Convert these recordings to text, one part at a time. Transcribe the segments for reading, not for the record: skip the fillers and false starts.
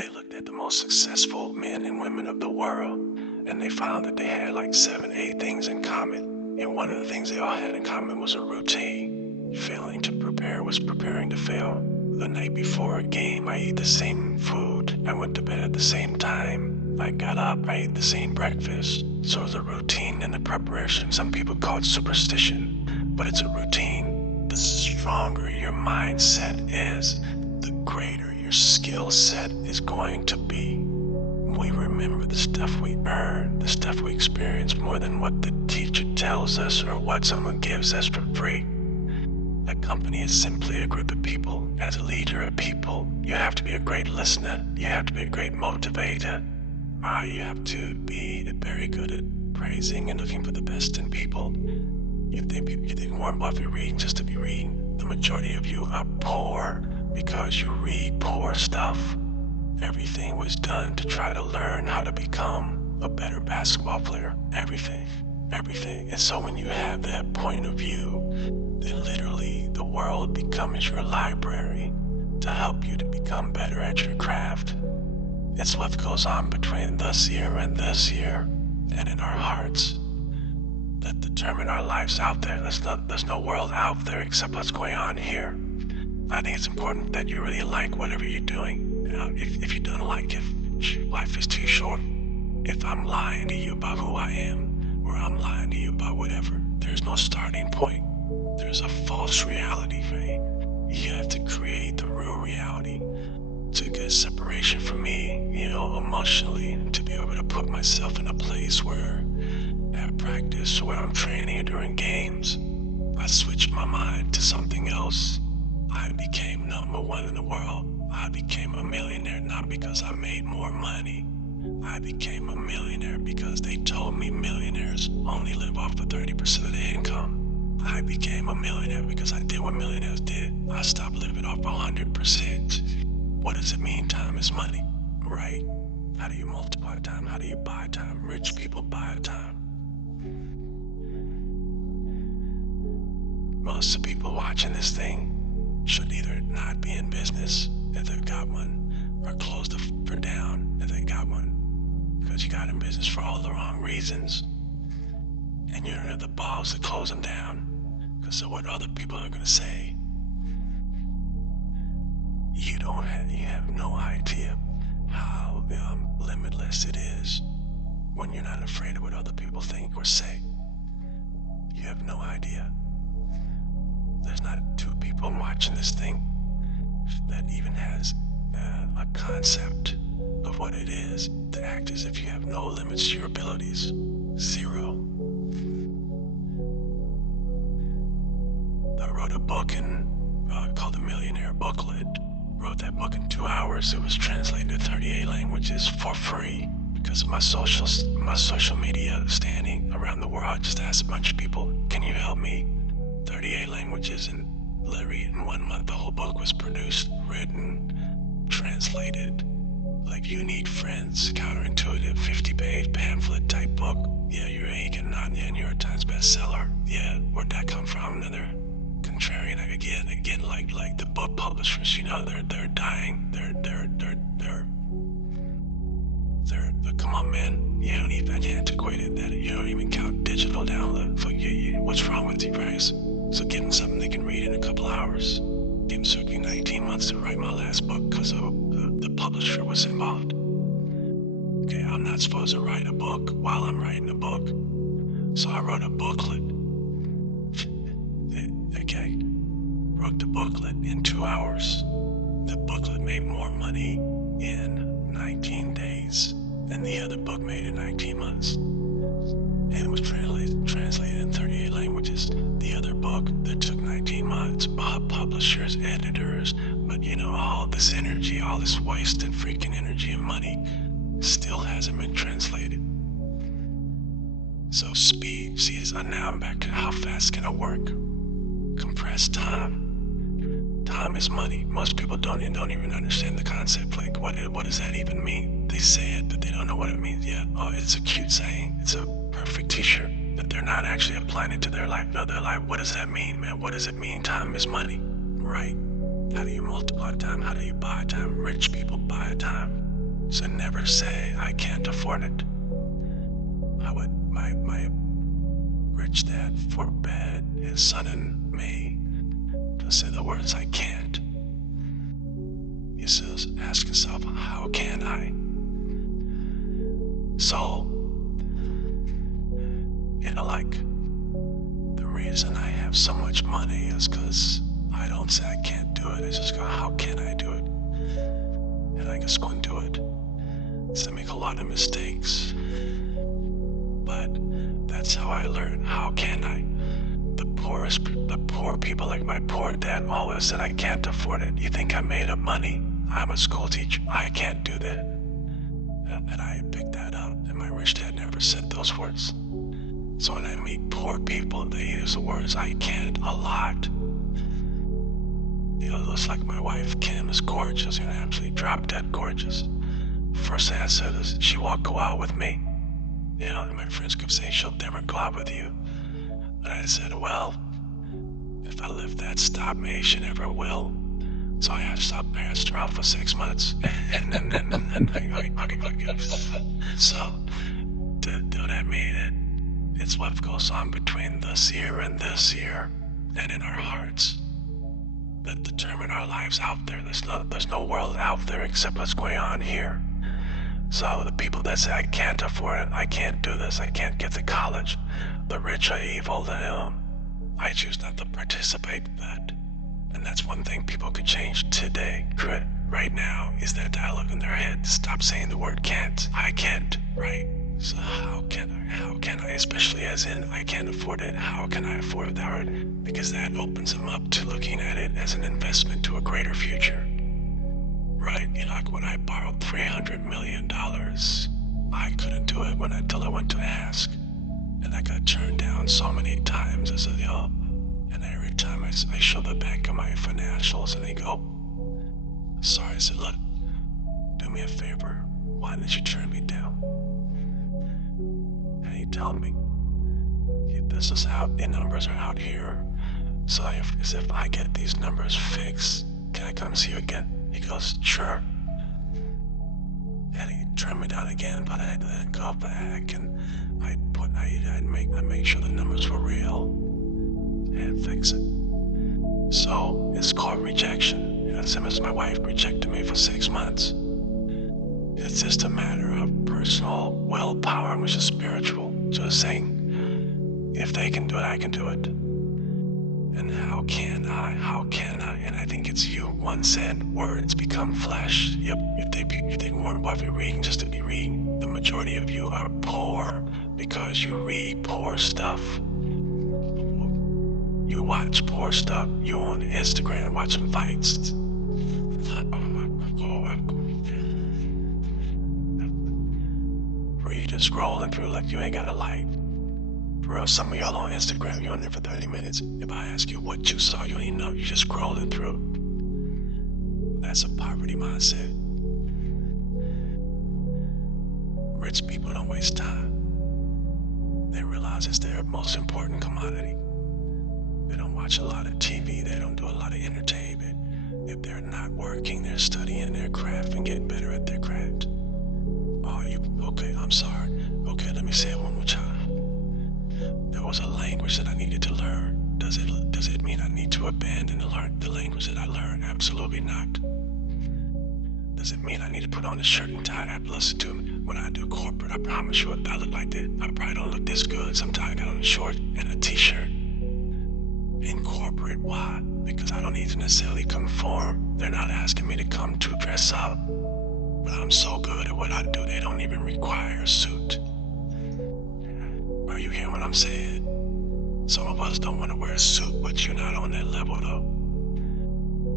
They looked at the most successful men and women of the world, and they found that they had like 7, 8 things in common. And one of the things they all had in common was a routine. Failing to prepare was preparing to fail. The night before a game, I ate the same food. I went to bed at the same time. I got up, I ate the same breakfast. So the routine and the preparation, some people call it superstition, but it's a routine. The stronger your mindset is, the greater your skill set is going to be. We remember the stuff we earn, the stuff we experience more than what the teacher tells us or what someone gives us for free. A company is simply a group of people. As a leader of people, you have to be a great listener. You have to be a great motivator. You have to be very good at praising and looking for the best in people. You think Warren Buffett reading just to be reading. The majority of you are poor because you read poor stuff. Everything was done to try to learn how to become a better basketball player. Everything. And so when you have that point of view, then literally the world becomes your library to help you to become better at your craft. It's what goes on between this year and this year, and in our hearts, that determine our lives out there. There's no world out there except what's going on here. I think it's important that you really like whatever you're doing. If you don't like it, life is too short. If I'm lying to you about who I am, or I'm lying to you about whatever, there's no starting point. There's a false reality, right? You have to create the real reality to get separation from me, emotionally, to be able to put myself in a place where at practice, where I'm training during games, I switched my mind to something else. I became number one in the world. I became a millionaire not because I made more money. I became a millionaire because they told me millionaires only live off of 30% of their income. I became a millionaire because I did what millionaires did. I stopped living off 100%. What does it mean? Time is money, right? How do you multiply time? How do you buy time? Rich people buy time. Most of the people watching this thing should either not be in business if they've got one, or close for down if they got one, because you got in business for all the wrong reasons, and you don't have the balls to close them down because of what other people are going to say. You have no idea how limitless it is when you're not afraid of what other people think or say. You have no idea. There's not 2 people watching this thing that even has a concept of what it is to act as if you have no limits to your abilities. 0. I wrote a book called The Millionaire Booklet. Wrote that book in 2 hours. It was translated to 38 languages for free because of my social media standing around the world. I just asked a bunch of people, can you help me? 38 languages, and literally in 1 month the whole book was produced, written, translated. Like You Need Friends, counterintuitive, 50-page pamphlet type book. Yeah, you're getting on the New York Times bestseller. Yeah, where'd that come from? Another contrarian again, like the book publishers, they're dying. They're come on, man. You don't even antiquated that. You don't even count digital download. Fuck you. What's wrong with you guys? So give them something they can read in a couple hours. It took me 19 months to write my last book because the publisher was involved. Okay, I'm not supposed to write a book while I'm writing a book. So I wrote a booklet. Okay, wrote the booklet in 2 hours. The booklet made more money in 19 days than the other book made in 19 months. And it was translated in 38 languages. The other book that took 19 months, publishers, editors, but all this energy, all this wasted freaking energy and money still hasn't been translated. So speed, now I'm back to how fast can I work? Compressed time. Time is money. Most people don't even understand the concept. Like, what does that even mean? They say it, but they don't know what it means yet. Oh, it's a cute saying. It's a perfect t-shirt, but they're not actually applying it to their life. No, they're like, what does that mean, man? What does it mean? Time is money, right? How do you multiply time? How do you buy time? Rich people buy time. So never say I can't afford it. My rich dad forbade his son and me to say the words I can't. He says, ask yourself, how can I? So, like, the reason I have so much money is because I don't say I can't do it. I just go, how can I do it? And I just go and do it. So I make a lot of mistakes. But that's how I learn. How can I? The poor people like my poor dad always said I can't afford it. You think I made up money? I'm a school teacher. I can't do that. And I picked that up. And my rich dad never said those words. So when I meet poor people, they use the words I can't a lot. Looks like my wife Kim is gorgeous, absolutely drop dead gorgeous. First thing I said is, she won't go out with me. And my friends kept saying she'll never go out with you. But I said, well, if I live that stop me, she never will. So I asked her out for 6 months. And so, do that mean it? It's what goes on between this year and this year, and in our hearts, that determine our lives out there. There's no world out there except what's going on here. So the people that say I can't afford it, I can't do this, I can't get to college, the rich are evil, I choose not to participate in that. And that's one thing people could change today, right now, is that dialogue in their head. Stop saying the word can't. I can't, right? So how can I, especially as in I can't afford it, how can I afford that? Because that opens them up to looking at it as an investment to a greater future. Right? Like when I borrowed $300 million, I couldn't do it until I went to ask. And I got turned down so many times. I said, and every time I show the bank of my financials and they go, sorry. I said, look, do me a favor. Why did you turn me down? And he told me, this is how the numbers are out here. So if I get these numbers fixed, can I come see you again? He goes, sure. And he turned me down again, but I had to then go back and I make sure the numbers were real and fix it. So it's called rejection. Same as my wife rejected me for 6 months. It's just a matter of personal willpower, which is spiritual. Just saying, if they can do it, I can do it. And how can I? And I think it's you once said, words become flesh. Yep, you think word what you're reading just to be reading. The majority of you are poor because you read poor stuff. You watch poor stuff. You on Instagram watching fights. Or you just scrolling through like you ain't got a light. For real, some of y'all on Instagram, you're on there for 30 minutes. If I ask you what you saw, you don't even know. You're just scrolling through. That's a poverty mindset. Rich people don't waste time. They realize it's their most important commodity. They don't watch a lot of TV. They don't do a lot of entertainment. If they're not working, they're studying their craft and getting better at their craft. Okay, I'm sorry. Okay, let me say it one more time. There was a language that I needed to learn. Does it mean I need to abandon the language that I learned? Absolutely not. Does it mean I need to put on a shirt and tie? Listen to me. When I do corporate, I promise you, if I look like that, I probably don't look this good. Sometimes I got on a short and a t-shirt. In corporate, why? Because I don't need to necessarily conform. They're not asking me to come to dress up. But I'm so good at what I do, they don't even require a suit. Are you hearing what I'm saying? Some of us don't want to wear a suit, but you're not on that level though.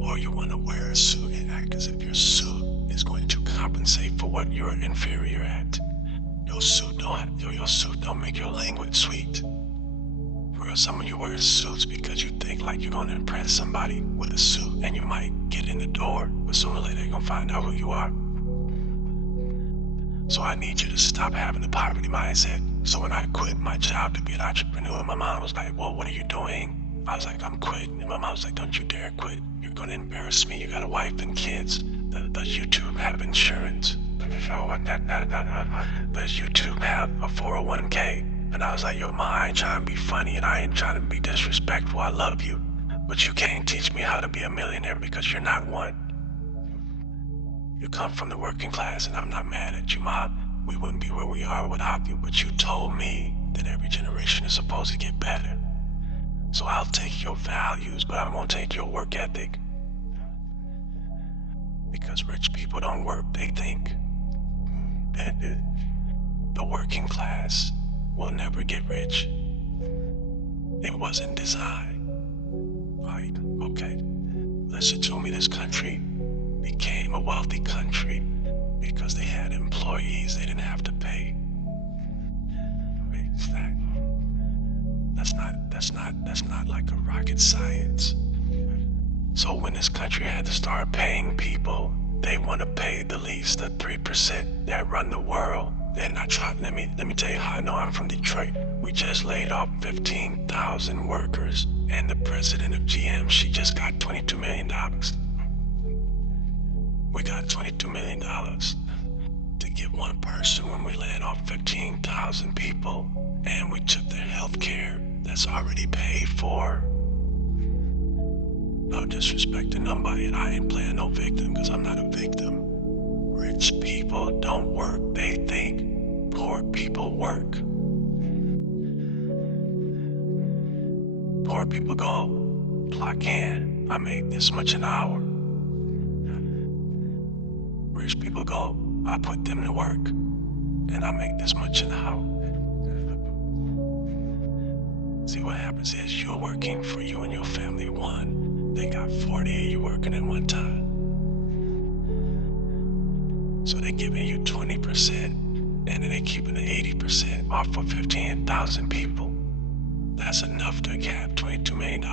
Or you want to wear a suit and act as if your suit is going to compensate for what you're inferior at. Your suit don't make your language sweet. For some of you wear suits because you think like you're going to impress somebody with a suit and you might get in the door, but sooner or later they're going to find out who you are. So I need you to stop having the poverty mindset. So when I quit my job to be an entrepreneur, my mom was like, well, what are you doing? I was like, I'm quitting. And my mom was like, don't you dare quit. You're going to embarrass me. You got a wife and kids. Does you two have insurance? does YouTube have a 401k? And I was like, yo, Ma, I ain't trying to be funny and I ain't trying to be disrespectful. I love you. But you can't teach me how to be a millionaire because you're not one. You come from the working class and I'm not mad at you, Ma. We wouldn't be where we are without you, but you told me that every generation is supposed to get better. So I'll take your values, but I won't take your work ethic. Because rich people don't work, they think that the working class will never get rich. It wasn't designed. Right, okay. Let's assume this country became a wealthy country because they had employees they didn't have to pay. That's not like a rocket science. So when this country had to start paying people, they want to pay the least, the 3% that run the world. They're not trying. Let me tell you how I know. I'm from Detroit. We just laid off 15,000 workers, and the president of GM, she just got $22 million. We got $22 million to give one person when we laid off 15,000 people, and we took their health care that's already paid for. No disrespect to nobody, and I ain't playing no victim because I'm not a victim. Rich people don't work, they think. Poor people work. Poor people go, clock in, I make this much an hour. Rich people go, I put them to work, and I make this much an hour. See, what happens is you're working for you and your family, one. They got 40 of you working at one time. So they're giving you 20%, and then they're keeping the 80% off for 15,000 people. That's enough to cap $22 million.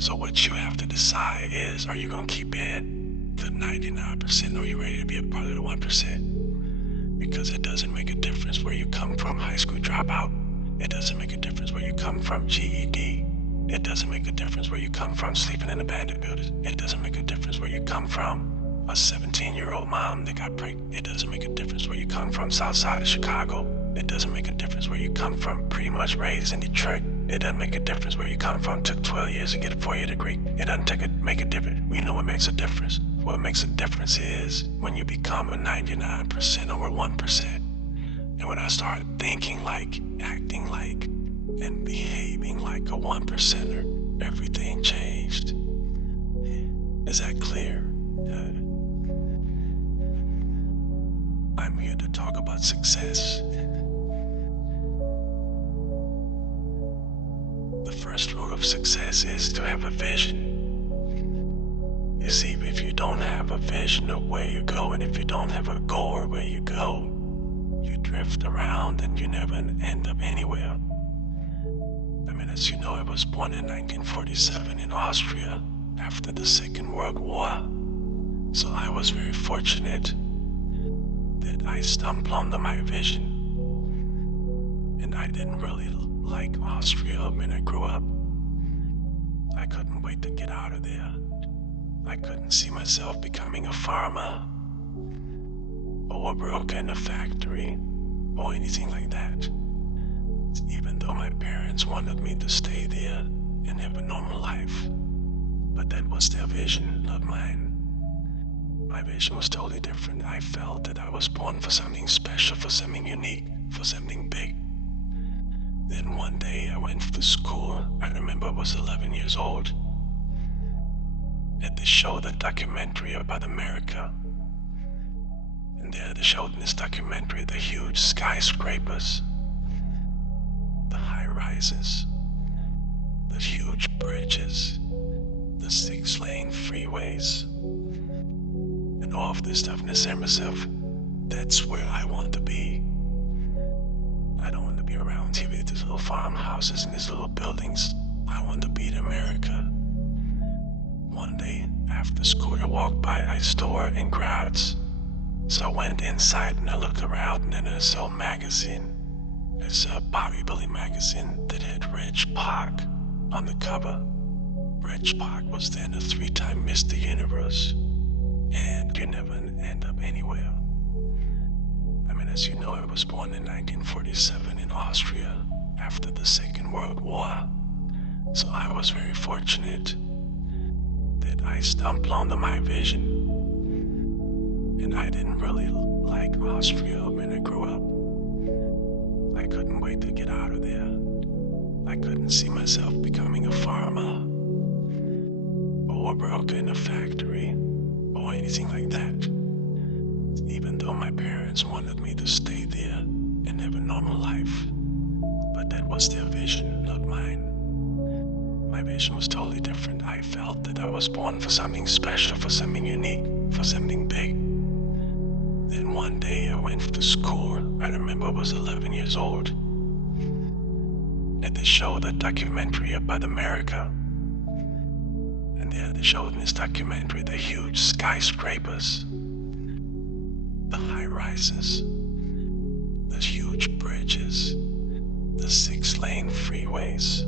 So what you have to decide is, are you going to keep in the 99%, or are you ready to be a part of the 1%? Because it doesn't make a difference where you come from, high school dropout. It doesn't make a difference where you come from, GED. It doesn't make a difference where you come from, sleeping in abandoned buildings. It doesn't make a difference where you come from, a 17-year-old mom that got pregnant. It doesn't make a difference where you come from, south side of Chicago. It doesn't make a difference where you come from, pretty much raised in Detroit. It doesn't make a difference where you come from, took 12 years to get a 4-year degree. It doesn't make a difference. We know what makes a difference. What makes a difference is when you become a 99% over 1%. And when I started thinking like, acting like, and behaving like a 1%er, everything changed. Is that clear? I'm here to talk about success. The first rule of success is to have a vision. You see, if you don't have a vision of where you go, and if you don't have a goal of where you go, you drift around and you never end up anywhere. I mean, as you know, I was born in 1947 in Austria after the Second World War. So I was very fortunate that I stumbled onto my vision. And I didn't really like Austria when I grew up. I couldn't wait to get out of there. I couldn't see myself becoming a farmer or a worker in a factory or anything like that. Even though my parents wanted me to stay there and have a normal life. But that was their vision, not mine. My vision was totally different. I felt that I was born for something special, for something unique, for something big. Then one day I went to school. I remember I was 11 years old. And they showed a documentary about America. And there they showed in this documentary the huge skyscrapers, the high rises, the huge bridges, the 6-lane freeways, and all of this stuff. And I said to myself, that's where I want to be. I don't want to be around here with these little farmhouses and these little buildings. I want to be in America. One day after school, I walked by a store in Graz. So I went inside and I looked around, and then I saw a magazine. It's a Bobby Billy magazine that had Reg Park on the cover. Reg Park was then a 3-time Mr. Universe, and you never end up anywhere. As you know, I was born in 1947 in Austria after the Second World War. So I was very fortunate that I stumbled onto my vision. And I didn't really like Austria when I grew up. I couldn't wait to get out of there. I couldn't see myself becoming a farmer or worker in a factory or anything like that. Even though my parents wanted me to stay there and have a normal life. But that was their vision, not mine. My vision was totally different. I felt that I was born for something special, for something unique, for something big. Then one day I went to school. I remember I was 11 years old. And they showed a documentary about America. And there they showed in this documentary the huge skyscrapers, the high rises, the huge bridges, the 6-lane freeways.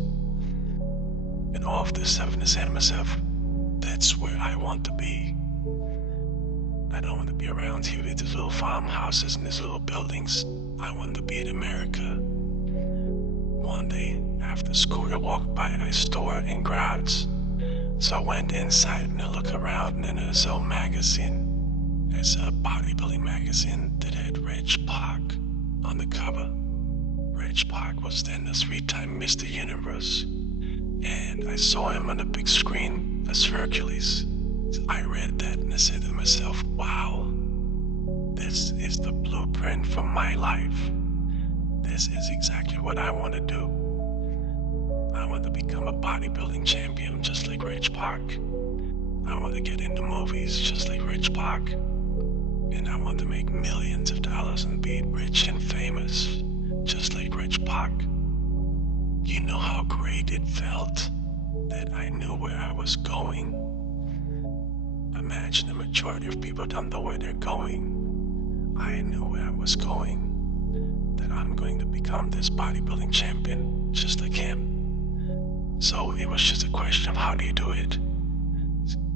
And all of this stuff, and I said to myself, that's where I want to be. I don't want to be around here with these little farmhouses and these little buildings. I want to be in America. One day after school, I walked by a store in Graz. So I went inside and I looked around, and I saw a magazine. It's a bodybuilding magazine that had Reg Park on the cover. Reg Park was then a 3-time Mr. Universe. And I saw him on a big screen as Hercules. So I read that and I said to myself, wow, this is the blueprint for my life. This is exactly what I want to do. I want to become a bodybuilding champion just like Reg Park. I want to get into movies just like Reg Park. And I want to make millions of dollars and be rich and famous just like Reg Park. You know how great it felt that I knew where I was going. Imagine the majority of people don't know where they're going. I knew where I was going, that I'm going to become this bodybuilding champion just like him. So it was just a question of how do you do it.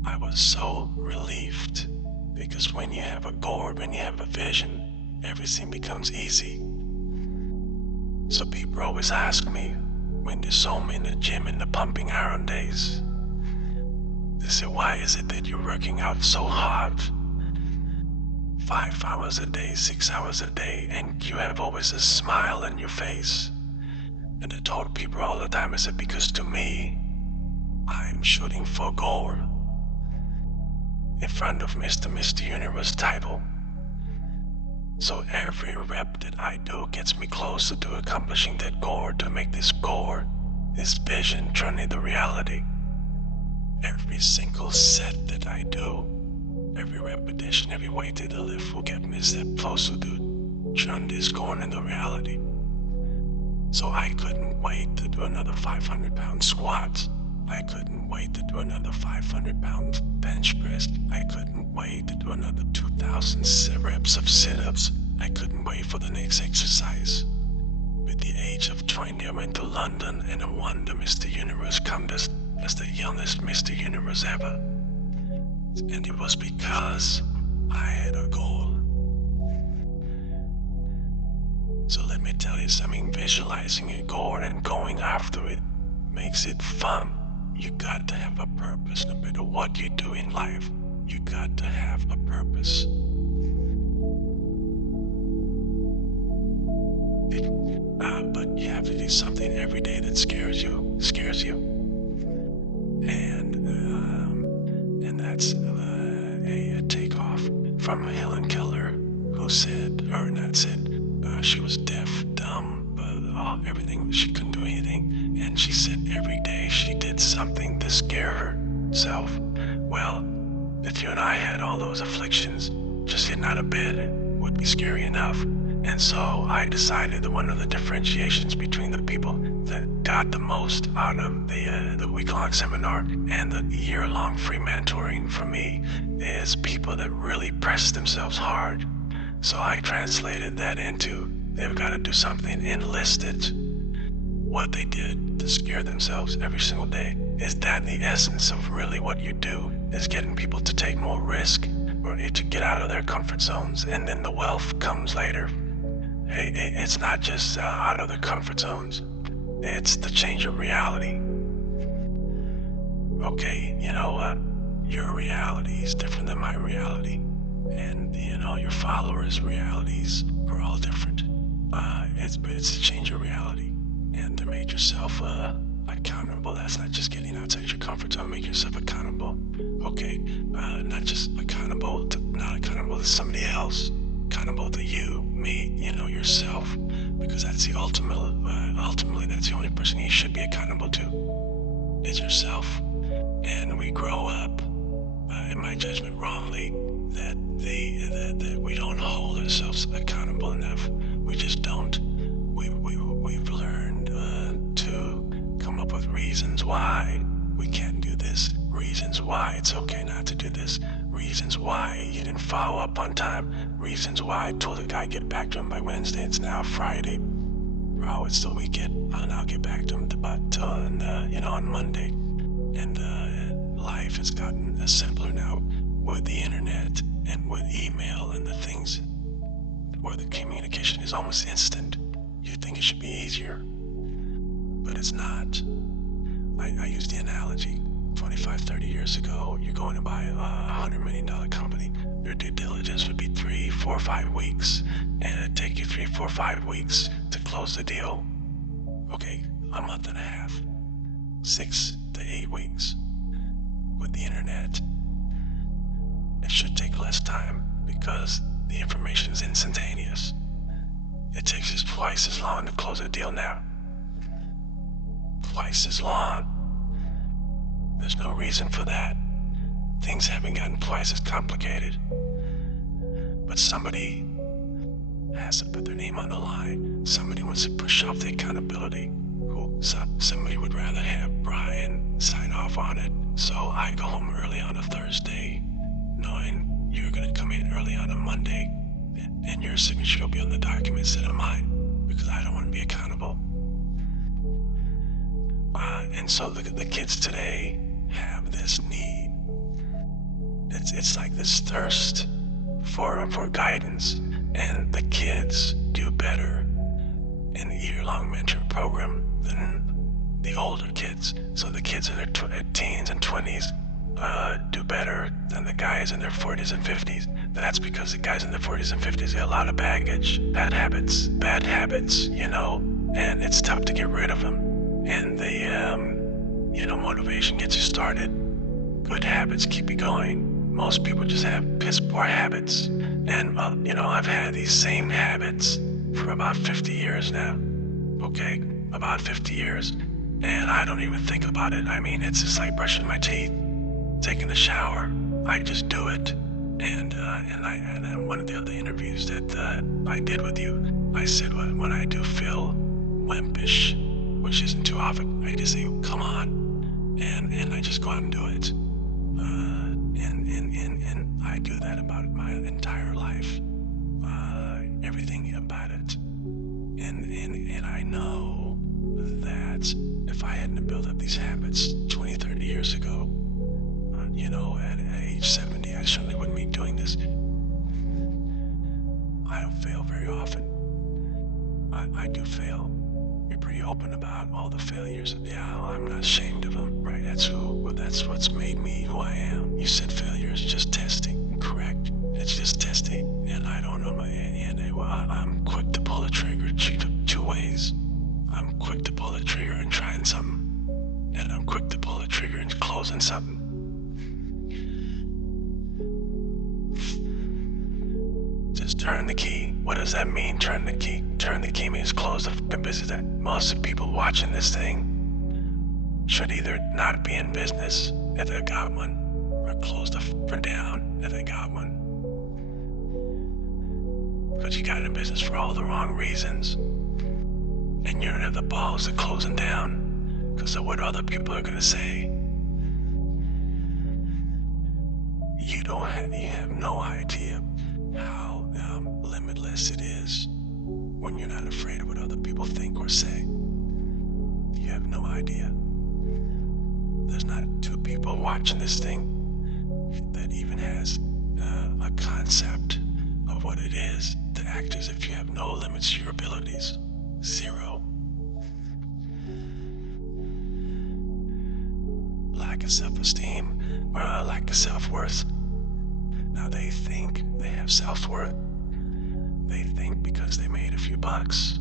I was so relieved, because when you have a goal, when you have a vision, everything becomes easy. So people always ask me, when they saw me in the gym in the pumping iron days, they say, why is it that you're working out so hard? 5 hours a day, 6 hours a day, and you have always a smile on your face. And I told people all the time, I said, because to me, I'm shooting for a goal in front of Mr. Universe title. So every rep that I do gets me closer to accomplishing that goal, to make this goal, this vision, turn into reality. Every single set that I do, every repetition, every weight that I lift will get me a step closer to turn this goal into reality. So I couldn't wait to do another 500-pound squat. I couldn't wait to do another 500-pound bench press. I couldn't wait to do another 2,000 reps of sit-ups. I couldn't wait for the next exercise. At the age of 20, I went to London and I won the Mr. Universe contest as the youngest Mr. Universe ever. And it was because I had a goal. So let me tell you something, visualizing a goal and going after it makes it fun. You got to have a purpose no matter what you do in life. You got to have a purpose. But you have to do something every day that scares you. And that's a takeoff from Helen Keller, who said, or not said, she was deaf, dumb, but everything, she couldn't do anything. And she said every day she did something to scare herself. Well, if you and I had all those afflictions, just getting out of bed would be scary enough. And so I decided that one of the differentiations between the people that got the most out of the week-long seminar and the year-long free mentoring for me is people that really press themselves hard. So I translated that into, they've got to do something enlisted. What they did to scare themselves every single day. Is that the essence of really what you do? Is getting people to take more risk or to get out of their comfort zones, and then the wealth comes later. It's not just out of their comfort zones. It's the change of reality. Okay, your reality is different than my reality. And, your followers' realities are all different. It's a change of reality. And to make yourself accountable, that's not just getting outside your comfort zone, make yourself accountable. Okay, not just not accountable to somebody else, accountable to you, me, yourself, because that's the ultimately that's the only person you should be accountable to, is yourself. And we grow up, in my judgment, wrongly, that we don't hold ourselves accountable enough. We just don't. We've learned to come up with reasons why we can't do this, reasons why it's okay not to do this, reasons why you didn't follow up on time, reasons why I told the guy get back to him by Wednesday, it's now Friday. Oh, it's the weekend, and I'll get back to him on Monday. And life has gotten simpler now with the internet and with email and the things where the communication is almost instant. You think it should be easier, but it's not. I use the analogy. 25, 30 years ago, you're going to buy a $100 million company. Your due diligence would be 3, 4, 5 weeks, and it'd take you 3, 4, 5 weeks to close the deal. Okay, a month and a half, 6 to 8 weeks. With the internet, it should take less time because the information is instantaneous. It takes us twice as long to close a deal now. Twice as long. There's no reason for that. Things haven't gotten twice as complicated. But somebody has to put their name on the line. Somebody wants to push off the accountability. Somebody would rather have Brian sign off on it. So I go home early on a Thursday, knowing you're going to come in early on a Monday, and your signature will be on the document instead of mine, because I don't want to be accountable. And so the kids today have this need. It's like this thirst for guidance, and the kids do better in the year-long mentor program than the older kids. So the kids in their teens and 20s do better than the guys in their 40s and 50s. That's because the guys in their 40s and 50s get a lot of baggage, bad habits, and it's tough to get rid of them. And the motivation gets you started. Good habits keep you going. Most people just have piss poor habits. And, I've had these same habits for about 50 years now. Okay, about 50 years. And I don't even think about it. I mean, it's just like brushing my teeth, taking a shower. I just do it. And in one of the other interviews that I did with you, I said when I do feel wimpish, which isn't too often, I just say, come on, and I just go out and do it. And I do that about my entire life, everything about it. And I know that if I hadn't built up these habits 20, 30 years ago, at age 70, I certainly wouldn't be doing this. I don't fail very often. I do fail. You're pretty open about all the failures. Yeah, I'm not ashamed of them, right? That's what's made me who I am. You said failure is just testing. Correct. It's just testing. And I don't know I'm quick to pull the trigger two ways. I'm quick to pull the trigger and trying something. And I'm quick to pull the trigger and closing something. Just turn the key. What does that mean, turn the key? Turn the key means close the business. That most of the people watching this thing should either not be in business if they got one, or close the down if they got one. Because you got in business for all the wrong reasons. And you don't have the balls to closing down because of what other people are going to say. You have no idea how limitless it is when you're not afraid of what other people think or say. You have no idea. There's not two people watching this thing that even has a concept of what it is. to act as if you have no limits to your abilities. Zero. Lack of self-esteem or a lack of self-worth. Now they think they have self-worth. They think because they made a few bucks.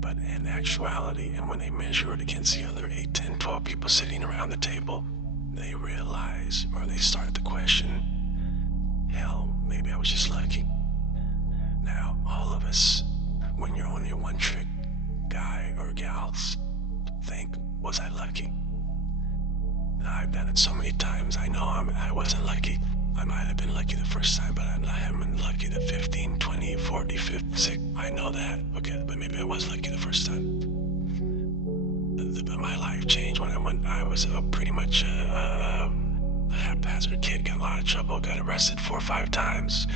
But in actuality, and when they measure it against the other 8, 10, 12 people sitting around the table, they realize, or they start to question, hell, maybe I was just lucky. Now, all of us, when you're on your one trick, guy or gals, think, was I lucky? I've done it so many times, I know I wasn't lucky. I might have been lucky the first time, but I haven't been lucky the 15, 20, 40, 50, 60. I know that, okay, but maybe I was lucky the first time. But my life changed when I was pretty much a haphazard kid, got in a lot of trouble, got arrested 4 or 5 times,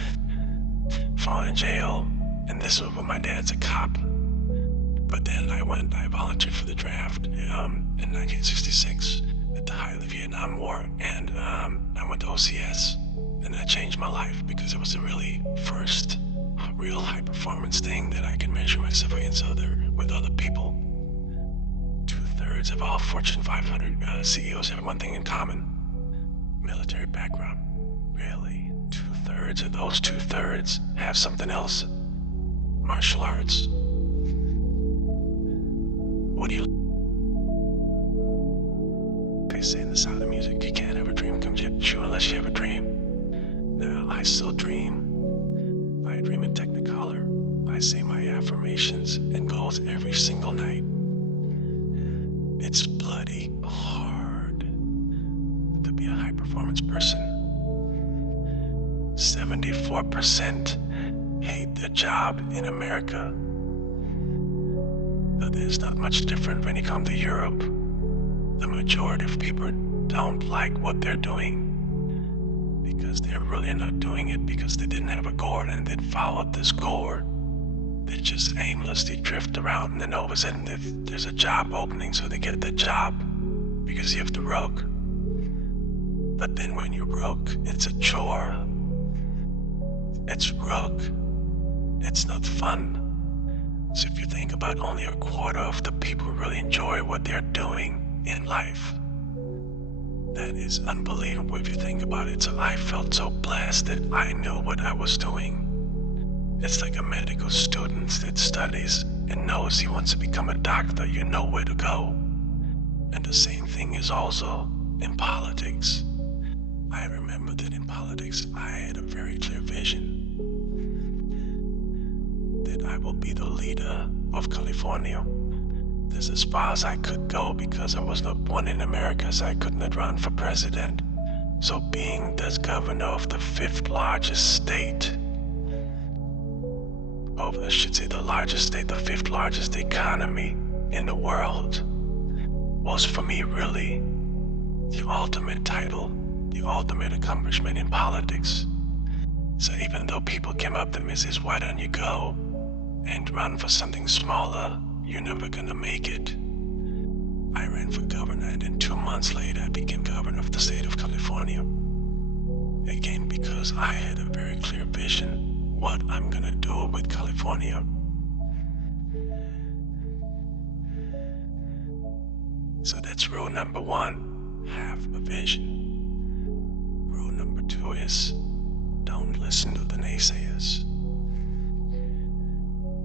fallen in jail, and this was when my dad's a cop. But then I volunteered for the draft in 1966 at the height of the Vietnam War, and I went to OCS, and that changed my life because it was the really first real high performance thing that I can measure myself against with other people. 2/3 of all Fortune 500 CEOs have one thing in common: military background. Really, 2/3 of those 2/3 have something else: martial arts. What do you? They say in the sound of music, you can't have a dream come true unless you have a dream. Now, I still dream. I dream in Technicolor. I say my affirmations and goals every single night. It's bloody hard to be a high performance person. 74% hate their job in America. But there's not much different when you come to Europe. The majority of people don't like what they're doing because they're really not doing it because they didn't have a goal and they followed this goal. They just aimlessly drift around, and then all of a sudden there's a job opening, so they get the job because you have to work. But then when you work, it's a chore. It's work. It's not fun. So if you think about only a quarter of the people who really enjoy what they're doing in life, that is unbelievable if you think about it. So I felt so blessed that I knew what I was doing. It's like a medical student that studies and knows he wants to become a doctor. You know where to go. And the same thing is also in politics. I remember that in politics I had a very clear vision that I will be the leader of California. This is as far as I could go because I was not born in America, so I could not run for president. So being the governor of the 5th largest state, I should say the largest state, the 5th largest economy in the world, was for me really the ultimate title, the ultimate accomplishment in politics. So even though people came up to me and says, why don't you go and run for something smaller? You're never gonna make it. I ran for governor, and then 2 months later I became governor of the state of California. Again, because I had a very clear vision what I'm gonna do with California. So that's rule number 1, have a vision. Rule number 2 is don't listen to the naysayers.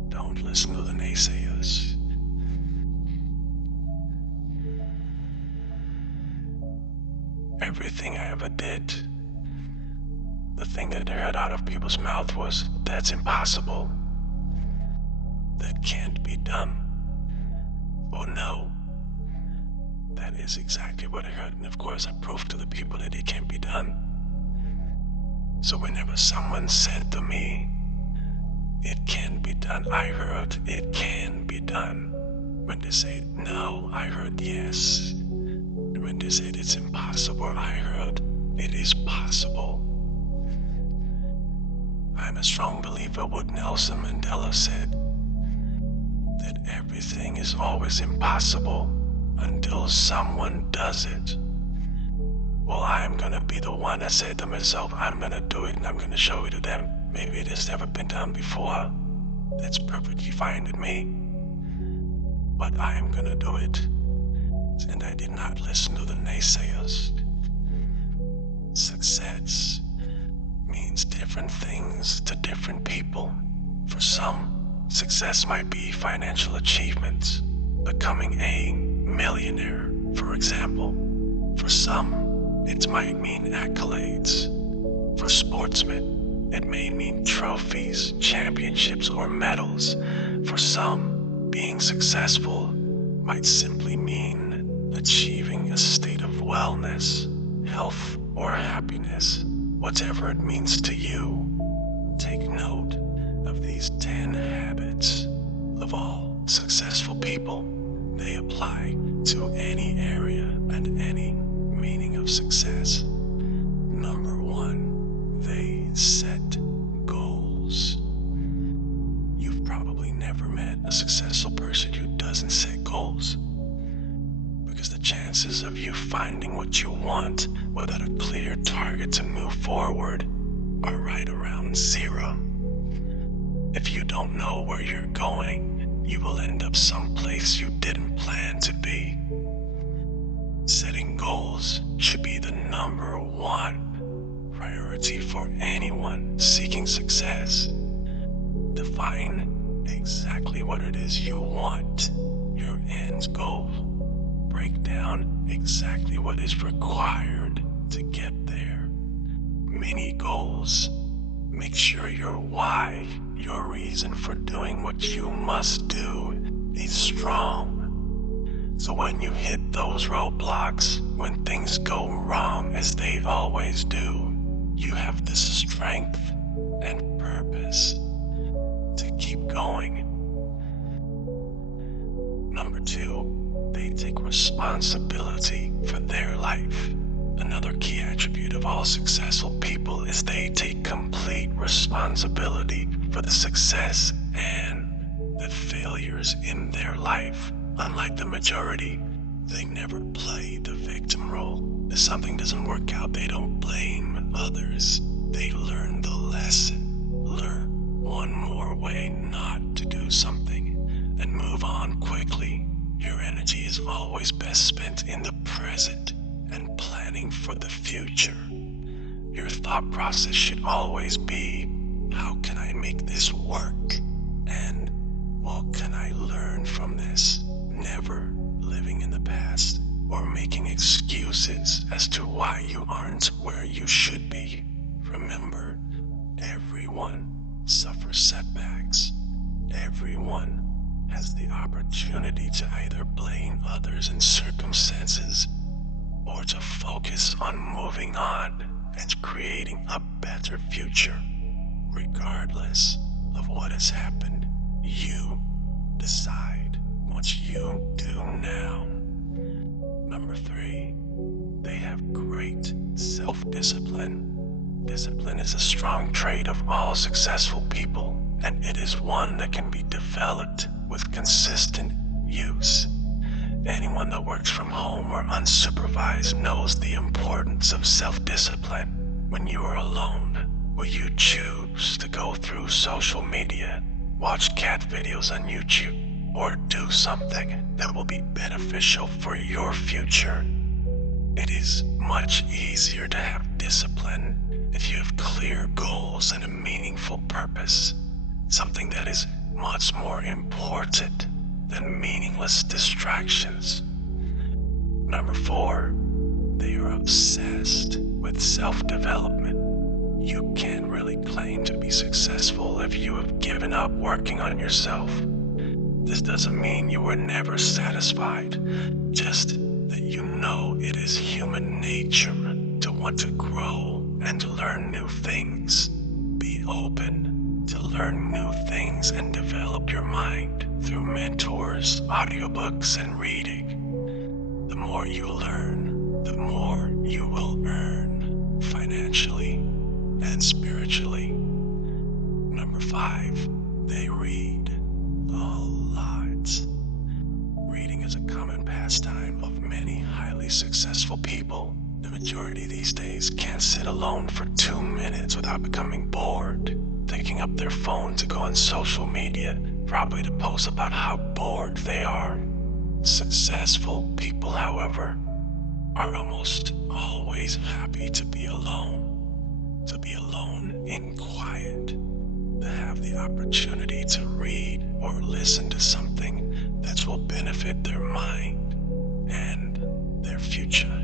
Don't listen to the naysayers. Everything I ever did, the thing that I heard out of people's mouth was, that's impossible. That can't be done. Or no. That is exactly what I heard, and of course I proved to the people that it can't be done. So whenever someone said to me, it can be done, I heard it can be done. When they say no, I heard yes. And when they said it's impossible, I heard it is possible. I'm a strong believer what Nelson Mandela said, that everything is always impossible until someone does it. Well, I'm gonna be the one that said to myself, I'm gonna do it and I'm gonna show it to them. Maybe it has never been done before. That's perfectly fine with me. But I am gonna do it. And I did not listen to the naysayers. Success means different things to different people. For some, success might be financial achievements, becoming a millionaire, for example. For some, it might mean accolades. For sportsmen, it may mean trophies, championships, or medals. For some, being successful might simply mean achieving a state of wellness, health, or happiness. Whatever it means to you, take note of these 10 habits of all successful people. They apply to any area and any meaning of success. Number 1, they set goals. You've probably never met a successful person who doesn't set goals, because the chances of you finding what you want without a clear target to move forward are right around 0. If you don't know where you're going, you will end up someplace you didn't plan to be. Setting goals should be the number 1 priority for anyone seeking success. Define exactly what it is you want, your end goal. Break down exactly what is required to get there. Mini goals. Make sure your why, your reason for doing what you must do, is strong. So when you hit those roadblocks, when things go wrong as they always do, you have the strength and purpose to keep going. Number 2, they take responsibility for their life. Another key attribute of all successful people is they take complete responsibility for the success and the failures in their life. Unlike the majority, they never play the victim role. If something doesn't work out, they don't blame others. They learn the lesson, learn one more way not to do something, and move on quickly. Your energy is always best spent in the present and planning for the future. Your thought process should always be, how can I make this work? And what can I learn from this? Never living in the past or making excuses as to why you aren't where you should be. Remember, everyone suffers setbacks. Everyone has the opportunity to either blame others and circumstances or to focus on moving on and creating a better future. Regardless of what has happened, you decide what you do now. Number 3, they have great self-discipline. Discipline is a strong trait of all successful people, and it is one that can be developed with consistent use. Anyone that works from home or unsupervised knows the importance of self-discipline. When you are alone, will you choose to go through social media, watch cat videos on YouTube, or do something that will be beneficial for your future? It is much easier to have discipline if you have clear goals and a meaningful purpose, something that is much more important than meaningless distractions. Number 4, they are obsessed with self-development. You can't really claim to be successful if you have given up working on yourself. This doesn't mean you were never satisfied, just that you know it is human nature to want to grow and to learn new things. Be open to learn new things and develop your mind through mentors, audiobooks, and reading. The more you learn, the more you will earn financially and spiritually. Number 5, they read a lot. Reading is a common pastime of many highly successful people. The majority these days can't sit alone for 2 minutes without becoming bored. picking up their phone to go on social media, probably to post about how bored they are. Successful people, however, are almost always happy to be alone in quiet, to have the opportunity to read or listen to something that will benefit their mind and their future.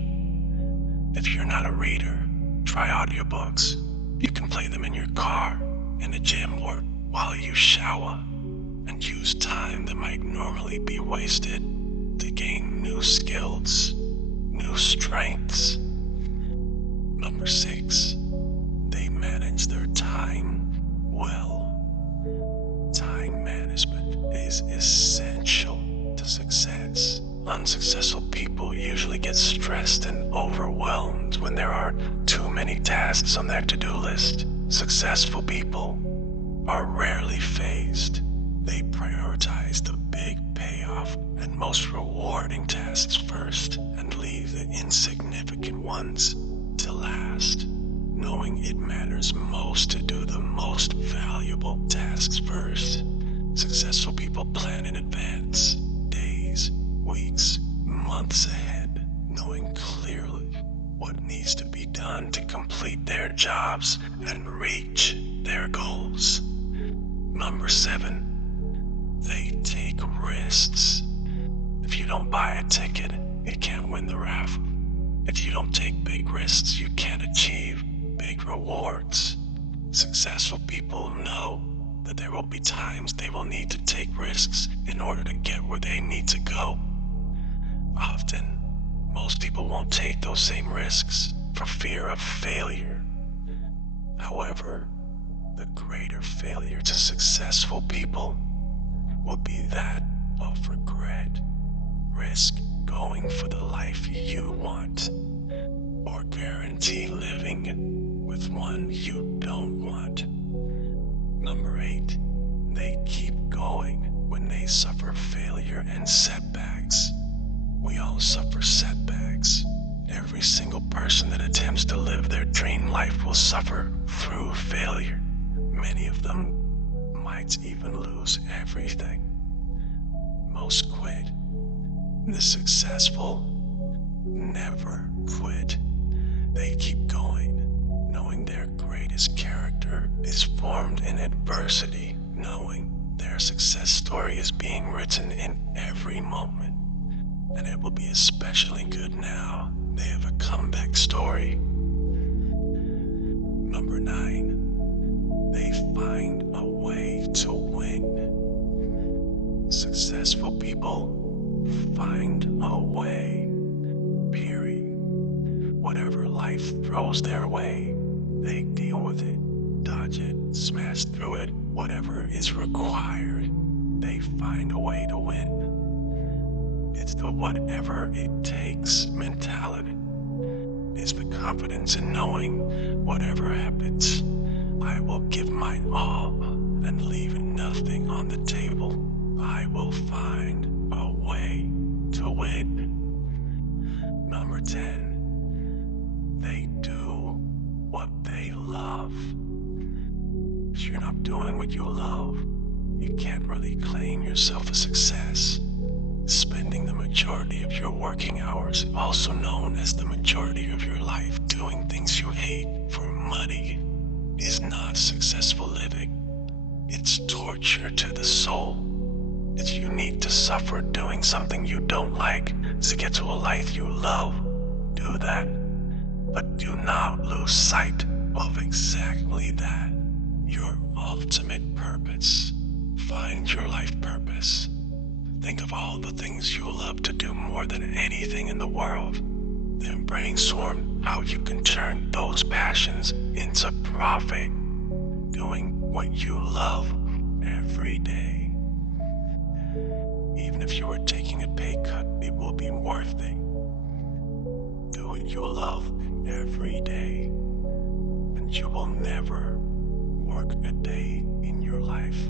If you're not a reader, try audiobooks. You can play them in your car, in the gym, or while you shower, and use time that might normally be wasted to gain new skills, new strengths. Number 6, they manage their time well. Time management is essential to success. Unsuccessful people usually get stressed and overwhelmed when there are too many tasks on their to-do list. Successful people are rarely phased. They prioritize the big payoff and most rewarding tasks first and leave the insignificant ones to last, knowing it matters most to do the most valuable tasks first. Successful people plan in advance, days, weeks, months ahead, knowing clearly what needs to be done to complete their jobs and reach their goals. Number 7, they take risks. If you don't buy a ticket, you can't win the raffle. If you don't take big risks, you can't achieve big rewards. Successful people know that there will be times they will need to take risks in order to get where they need to go. Often, most people won't take those same risks for fear of failure. However, the greater failure to successful people will be that of regret. Risk going for the life you want, or guarantee living with one you don't want. Number 8, they keep going when they suffer failure and setbacks. We all suffer setbacks. Every single person that attempts to live their dream life will suffer through failure. Many of them might even lose everything. Most quit. The successful never quit. They keep going, knowing their greatest character is formed in adversity, knowing their success story is being written in every moment, and it will be especially good now they have a comeback story. Number 9, they find a way to win. Successful people find a way, period. Whatever life throws their way, they deal with it, dodge it, smash through it. Whatever is required, they find a way to win. It's the whatever it takes mentality. It's the confidence in knowing whatever happens, I will give my all and leave nothing on the table. I will find a way to win. Number 10, they do what they love. If you're not doing what you love, you can't really claim yourself a success. Spending the majority of your working hours, also known as the majority of your life, doing things you hate for money, is not successful living. It's torture to the soul. It's you need to suffer doing something you don't like to get to a life you love. Do that. But do not lose sight of exactly that. Your ultimate purpose. Find your life purpose. Think of all the things you love to do more than anything in the world. Then brainstorm how you can turn those passions into profit. Doing what you love every day. Even if you are taking a pay cut, it will be worth it. Do what you love every day, and you will never work a day in your life.